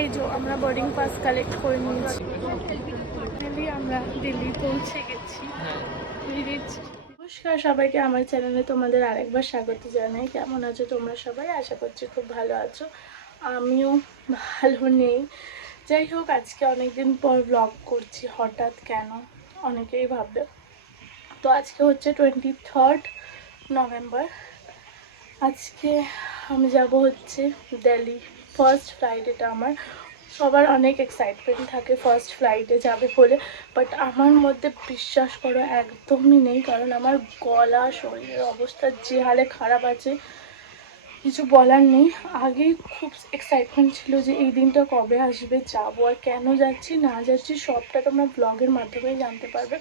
এই যে আমরা বোর্ডিং পাস কালেক্ট করে নিয়েছি। ফাইনালি আমরা দিল্লি পৌঁছে গেছি। নমস্কার সবাইকে, আমার চ্যানেলে তোমাদের আরেকবার স্বাগত জানাই। কেমন আছো তোমরা সবাই? আশা করছি খুব ভালো আছো, আমিও ভালো নেই। যাই হোক, আজকে অনেকদিন পর ব্লগ করছি, হঠাৎ কেন অনেকেই ভাববে। তো আজকে হচ্ছে 23 নভেম্বর। আজকে আমি যাব হচ্ছে দিল্লি, ফার্স্ট ফ্লাইট। এটা আমার সবার অনেক এক্সাইটমেন্ট থাকে ফার্স্ট ফ্লাইটে যাবে বলে, বাট আমার মধ্যে বিশ্বাস করো একদমই নেই। কারণ আমার গলা, শরীরের অবস্থা যে হালে খারাপ আছে কিছু বলার নেই। আগেই খুব এক্সাইটমেন্ট ছিল যে এই দিনটা কবে আসবে, যাবো, আর কেন যাচ্ছি না যাচ্ছি সবটা তোমরা ব্লগের মাধ্যমেই জানতে পারবে।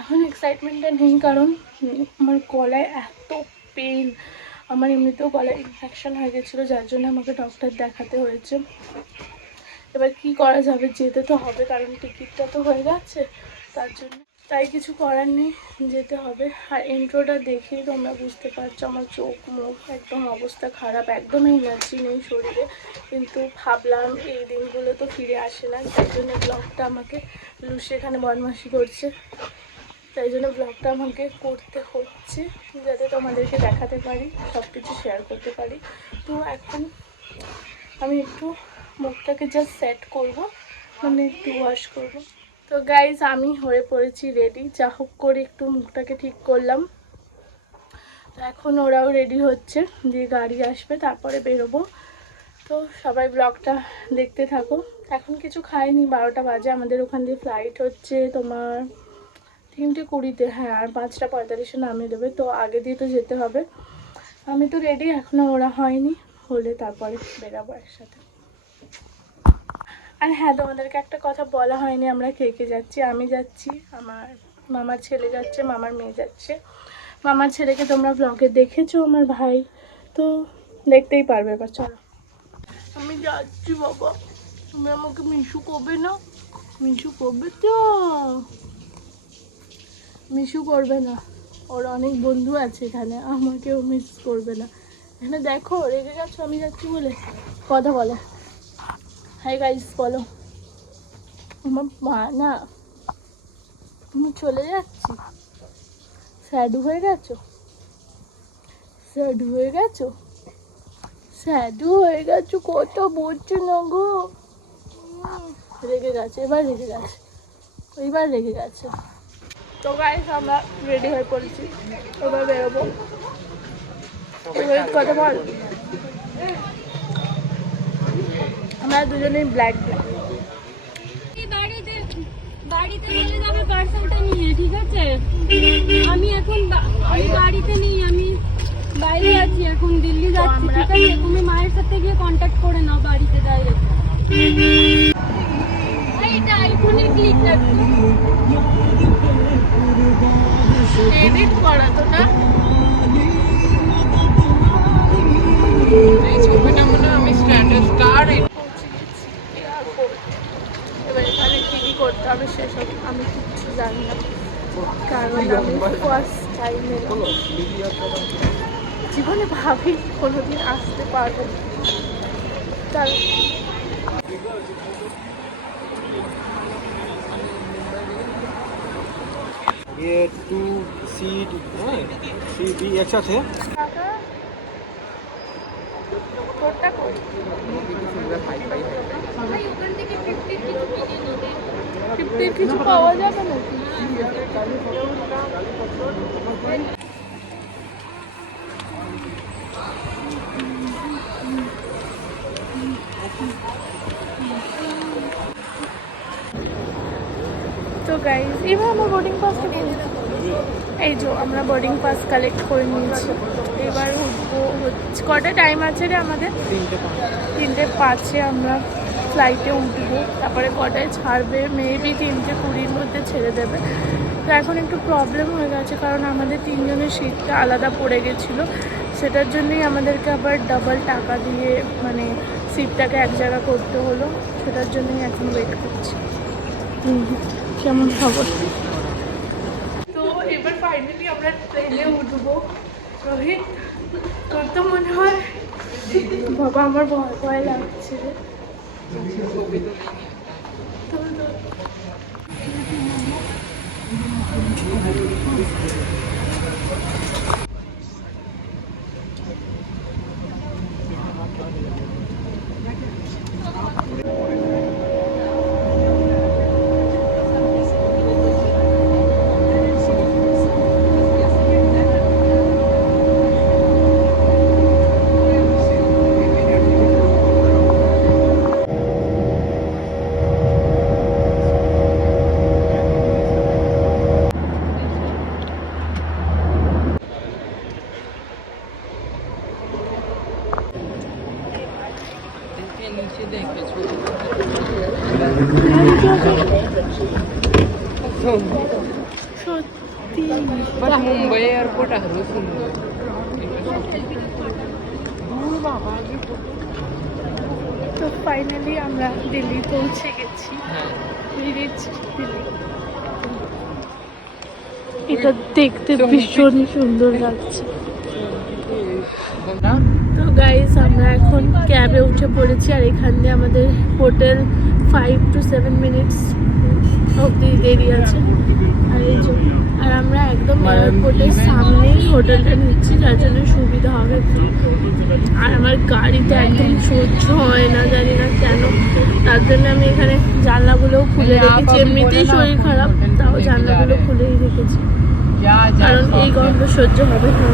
এখন এক্সাইটমেন্টটা নেই কারণ আমার গলায় এত পেন। আমার এমনিতেও গলায় ইনফেকশন হয়ে গেছিলো, যার জন্য আমাকে ডক্টর দেখাতে হয়েছে। এবার কি করা যাবে, যেতে তো হবে কারণ টিকিটটা তো হয়ে যাচ্ছে, তার জন্য তাই কিছু করার নেই, যেতে হবে। আর ইন্ট্রোটা দেখেই তোমরা বুঝতে পারছো আমার চোখ মুখ একদম অবস্থা খারাপ, একদম এনার্জি নেই শরীরে। কিন্তু ভাবলাম এই দিনগুলো তো ফিরে আসে না, তাই জন্য ব্লগটা আমাকে, লুসি এখানে বদমাশি করছে, তাই জন্য ব্লগটা আমাকে করতে হচ্ছে যাতে তোমাদেরকে দেখাতে পারি, সব কিছু শেয়ার করতে পারি। তো এখন আমি একটু মুখটাকে জাস্ট সেট করব, মানে একটু ওয়াশ করব। তো গাইজ আমি হয়ে পড়েছি রেডি, যা হোক করে একটু মুখটাকে ঠিক করলাম। তো এখন ওরাও রেডি হচ্ছে, যে গাড়ি আসবে তারপরে বেরোবো। তো সবাই ব্লগটা দেখতে থাকো। এখন কিছু খাইনি, 12টা বাজে। আমাদের ওখান দিয়ে ফ্লাইট হচ্ছে তোমার 3:20, হ্যাঁ, আর 5:45 নামিয়ে দেবে। তো আগে দিয়ে তো যেতে হবে। আমি তো রেডি, এখনও ওরা হয়নি, হলে তারপরে বেরাবো একসাথে। আর হ্যাঁ, তোমাদেরকে একটা কথা বলা হয়নি, আমরা কে কে যাচ্ছি। আমি যাচ্ছি, আমার মামার ছেলে যাচ্ছে, মামার মেয়ে যাচ্ছে। মামার ছেলেকে তোমরা ব্লগে দেখেছো, আমার ভাই, তো দেখতেই পারবে। এবার চলো, আমি যাচ্ছি। বাবা, তুমি আমাকে মিশু করবে না? মিশু করবে তো? মিশু করবে না, ওর অনেক বন্ধু আছে এখানে, আমাকেও মিস করবে না। এখানে দেখো রেগে গেছো আমি যাচ্ছি বলে, কথা বলো। হাই গাইস বলো। আমার মা না, তুমি চলে যাচ্ছি, স্যাড হয়ে গেছো? স্যাড হয়ে গেছো? স্যাড হয়ে গেছো? কথা বলছো না গো। রেগে গেছে, এবার রেগে গেছে, এইবার রেগে গেছে। তো গাইস আমরা রেডি হয়ে পড়েছি, এবার বেরোবো। কথা বল। আমরা দুজনেই ব্ল্যাক ব্ল্যাক। বাড়িতে চলে যাবে পার্সেলটা নিয়ে, ঠিক আছে? আমি এখন বাড়িতে নেই, আমি বাইরে আছি, এখন দিল্লি যাচ্ছি, ঠিক আছে? তুমি মায়ের সাথে গিয়ে কন্ট্যাক্ট করে নাও বাড়িতে ডাইরেক্ট। এটা আইফোনের ক্লিক রাখো, এডিট করা তো না, এই ছবিটা মনে আমি স্ট্যান্ডার্ড স্টার এয়ারপোর্ট। এবার এখানে কী কী করতে হবে সেসব আমি কিচ্ছু জানি না, কারণ আমি ফার্স্ট টাইম এলাম, জীবনে ভাবি কোনোদিন আসতে পারবো। তার ये 2C C D एक साथ है। কিছু পাওয়া যাবে নাকি? তো গাইজ এবার আমার বোর্ডিং পাসটা পেয়েছি। এই যে আমরা বোর্ডিং পাস কালেক্ট করে নিয়েছি, এবার উঠবো। হচ্ছে কটা টাইম আছে রে আমাদের? 3:05 আমরা ফ্লাইটে উঠবো, তারপরে কটায় ছাড়বে, মেবি 3:20 মধ্যে ছেড়ে দেবে। তো এখন একটু প্রবলেম হয়ে গেছে কারণ আমাদের 3 জনের সিটটা আলাদা পড়ে গেছিলো, সেটার জন্যই আমাদেরকে আবার ডাবল টাকা দিয়ে মানে সিটটাকে এক জায়গা করতে হলো, সেটার জন্যই এখন ওয়েট করছি। কেমন খবর? তো এবার ফাইনালি আমরা ট্রেনে উঠবো। রোহিত, তোর তো মনে হয়, বাবা আমার ভয় ভয় লাগছে রে। সত্যি মুম্বাই এয়ারপোর্ট আরো সুন্দর। তো ফাইনালি আমরা দিল্লি পৌঁছে গেছি। দিল্লি এটা দেখতে ভীষণ সুন্দর লাগছে। তো গাইস আমরা এখন ক্যাবে উঠে পড়েছি আর এখান দিয়ে আমাদের হোটেল 5 to 7 মিনিটস অবধি দেরি আছে। আর এই জন্য আর আমরা একদম এয়ারপোর্টের সামনেই হোটেলটা নিচ্ছি, যার জন্য সুবিধা হবে একটু। আর আমার গাড়িতে একদম সহ্য হয় না, জানি না কেন, তার জন্য আমি এখানে জানলাগুলোও খুলে রেখেছি। এমনিতেই শরীর খারাপ, তাও জানলাগুলো খুলেই রেখেছি, কারণ এই গন্ধ সহ্য হবে না।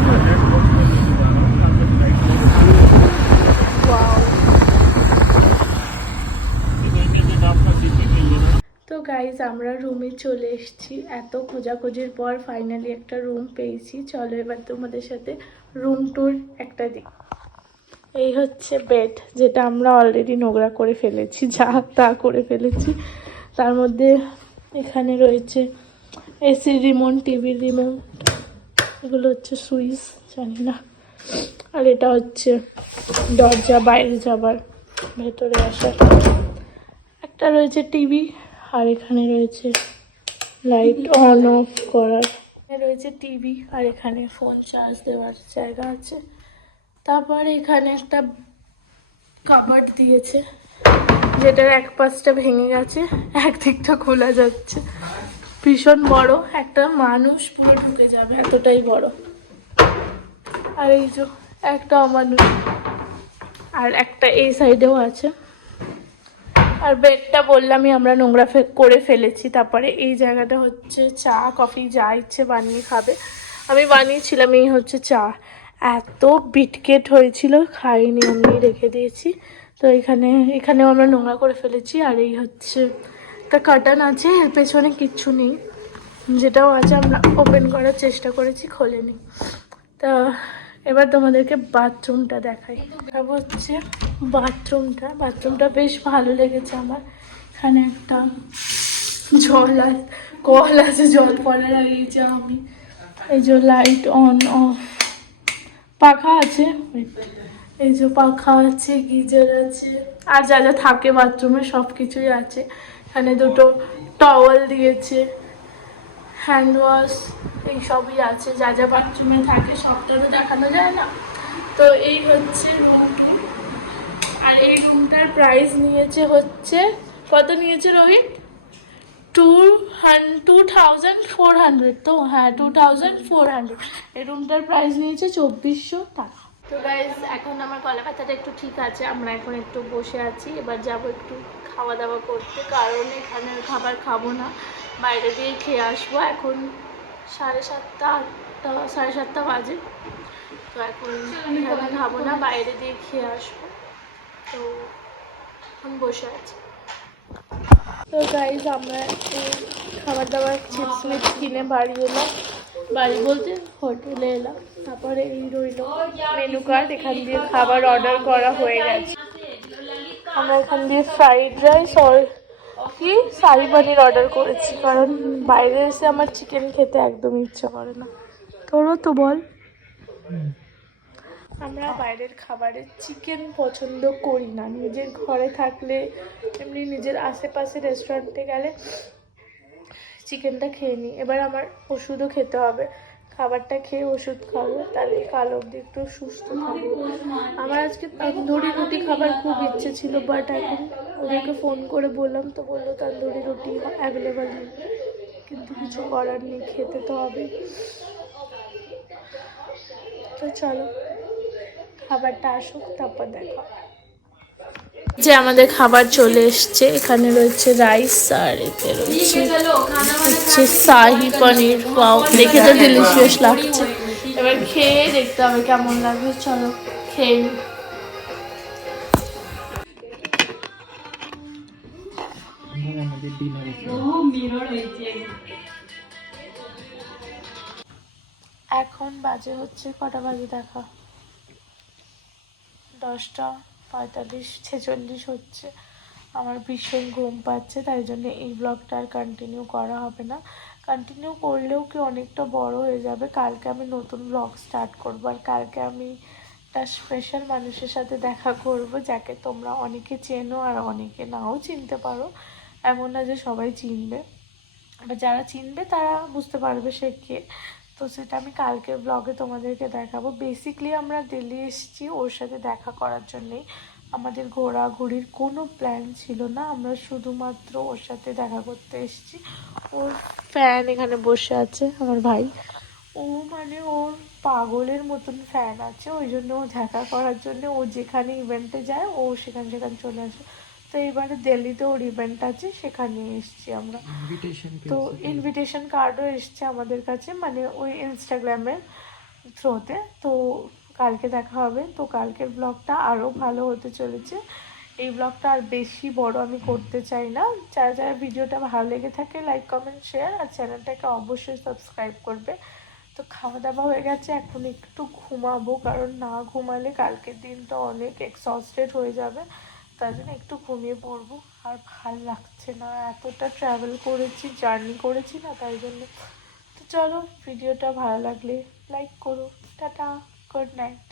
তো গাইজ আমরা রুমে চলে এসেছি। এত খোঁজাখুঁজির পর ফাইনালি একটা রুম পেয়েছি। চলো এবার তোমাদের সাথে রুম ট্যুর একটা দিই। এই হচ্ছে বেড, যেটা আমরা অলরেডি নোংরা করে ফেলেছি, যা তা করে ফেলেছি। তার মধ্যে এখানে রয়েছে এসির রিমোট, টিভির রিমোট, এগুলো হচ্ছে সুইচ, জানি না। আর এটা হচ্ছে দরজা, বাইরে যাবার, ভেতরে আসার। একটা রয়েছে টিভি, আর এখানে রয়েছে লাইট অন অফ করার। রয়েছে টিভি, আর এখানে ফোন চার্জ দেওয়ার জায়গা আছে। তারপরে এখানে একটা কাবার্ড দিয়েছে, যেটার এক পাশটা ভেঙে গেছে, একদিকটা খোলা যাচ্ছে। ভীষণ বড়, একটা মানুষ পুরো ঢুকে যাবে, এতটাই বড়। আর এই যে একটা অমানুষ, আর একটা এই সাইডেও আছে। আর বেডটা বললামই আমরা নোংরা করে ফেলেছি। তারপরে এই জায়গাটা হচ্ছে চা কফি যা ইচ্ছে বানিয়ে খাবে। আমি বানিয়েছিলাম। এই হচ্ছে চা, এত বিটকেট হয়েছিল, খাইনি, এমনি রেখে দিয়েছি। তো এখানেও আমরা নোংরা করে ফেলেছি। আর এই হচ্ছে একটা কার্টন আছে, এর পেছনে কিচ্ছু নেই, যেটাও আছে আমরা ওপেন করার চেষ্টা করেছি, খোলেনি। তা এবার তোমাদেরকে বাথরুমটা দেখাই। দেখাবো হচ্ছে বাথরুমটা বেশ ভালো লেগেছে আমার। এখানে একটা কল আছে জল পড়ার। আর এই যে এই যে লাইট অন অফ, পাখা আছে, এই যে পাখা আছে, গিজার আছে, আর যা যা থাকে বাথরুমে সব কিছুই আছে। এখানে দুটো টাওয়াল দিয়েছে, হ্যান্ড ওয়াশ, এইসবই আছে, যা যা বাথরুমে থাকে। সবটা তো দেখানো যায় না। তো এই হচ্ছে রুমটি। আর এই রুমটার প্রাইস নিয়েছে হচ্ছে, কত নিয়েছে রোহিত? 2400। তো হ্যাঁ, 2400। এই রুমটার প্রাইস নিয়েছে 2400 টাকা। তো গাইজ এখন আমার গলা ব্যথাটা একটু ঠিক আছে। আমরা এখন একটু বসে আছি, এবার যাব একটু খাওয়া দাওয়া করতে, কারণ এখানে খাবার খাবো না, বাইরে দিয়ে খেয়ে আসবো। এখন 7:30 বাজে। তো এখন এখানে খাবো না, বাইরে দিয়ে খেয়ে আসবো। তো এখন বসে আছি। তো গাইজ আমরা একটু খাবার দাবার চিপস মিপস কিনে বাড়ি এলাম, বাড়ি বলতে হোটেলে এলাম। তারপরে এই রইল মেনু কার্ড, এখান দিয়ে খাবার অর্ডার করা হয়ে গেছে। আমরা এখান দিয়ে ফ্রাইড রাইস কি শাহি পানির অর্ডার করেছি, কারণ বাইরে এসে আমার চিকেন খেতে একদম ইচ্ছা করে না। তোরও তো বল। আমরা বাইরের খাবারের চিকেন পছন্দ করি না, নিজের ঘরে থাকলে এমনি নিজের আশেপাশে রেস্টুরেন্টে গেলে চিকেনটা খেয়ে নিই। এবার আমার ওষুধও খেতে হবে, খাবারটা খেয়ে ওষুধ খাবো, তাহলে কাল অবধি একটু সুস্থ থাকবো। আমার আজকে তন্দুরি রুটি খাবার খুব ইচ্ছে ছিল, বাট এখন ওদেরকে ফোন করে বললাম, তো বললো তন্দুরি রুটি অ্যাভেলেবেল নেই, কিন্তু কিছু করার নেই, খেতে তো হবে। তো চলো খাবারটা আসুক, তারপর দেখা। যে আমাদের খাবার চলে এসছে, এখানে রয়েছে রাইস আর এতে রয়েছে হচ্ছে শাহি পনির। পাও দেখে তো ডিলিশিয়াস লাগছে, এবার খেয়ে দেখতে হবে কেমন লাগবে। চলো খেয়ে নিই। আমাদের ডিনার এখন বাজে হচ্ছে কটা বাজে দেখা, 10:45-46 হচ্ছে। আমার ভীষণ ঘুম পাচ্ছে, তাই জন্য এই ব্লগটা আর কন্টিনিউ করা হবে না। কন্টিনিউ করলেও কি অনেকটা বড় হয়ে যাবে। কালকে আমি নতুন ব্লগ স্টার্ট করব, আর কালকে আমি একটা স্পেশাল মানুষের সাথে দেখা করব, যাকে তোমরা অনেকে চেনো আর অনেকে নাও চিনতে পারো, এমন না যে সবাই চিনবে, এবার যারা চিনবে তারা বুঝতে পারবে সে কে। তো সেটা আমি কালকের ব্লগে তোমাদেরকে দেখাবো। বেসিকলি আমরা দিল্লি এসেছি ওর সাথে দেখা করার জন্যেই, আমাদের ঘোরাঘুরির কোনো প্ল্যান ছিল না, আমরা শুধুমাত্র ওর সাথে দেখা করতে এসেছি। ওর ফ্যান এখানে বসে আছে আমার ভাই, ও মানে ওর পাগলের মতন ফ্যান আছে, ওই জন্য ও দেখা করার জন্য ও যেখানে ইভেন্টে যায় ও সেখানে চলে আসে। তো এবারে দিল্লিতে ওর ইভেন্ট আছে, সেখানে এসেছি আমরা। তো ইনভিটেশন কার্ডও এসছে আমাদের কাছে, মানে ওই ইনস্টাগ্রামের থ্রুতে। তো কালকে দেখা হবে। তো কালকের ব্লগটা আরও ভালো হতে চলেছে। এই ব্লগটা আর বেশি বড় আমি করতে চাই না। যারা যারা ভিডিওটা ভালো লেগে থাকে লাইক কমেন্ট শেয়ার, আর চ্যানেলটাকে অবশ্যই সাবস্ক্রাইব করবে। তো খাওয়া দাওয়া হয়ে গেছে, এখন একটু ঘুমাবো, কারণ না ঘুমালে কালকের দিনটা অনেক এক্সস্টেড হয়ে যাবে, তার জন্য একটু ঘুমিয়ে পড়বো। আর ভাল লাগছে না, এতটা ট্রাভেল করেছি, জার্নি করেছি না, তাই জন্য। তো চলো, ভিডিওটা ভালো লাগলে লাইক করো। Tata, good night.